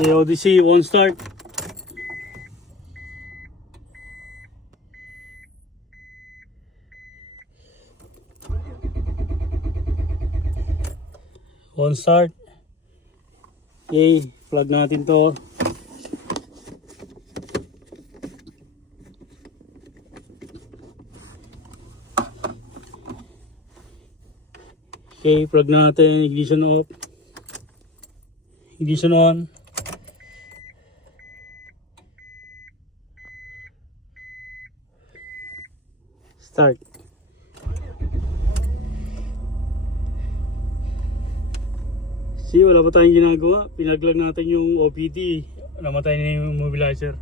Okay, Odyssey, one start. One start. Okay, plug natin to. Okay, plug natin, ignition off. Ignition on. Start. See, wala pa tayong ginagawa. Pinaglag natin yung OBD. Namatay na yung immobilizer.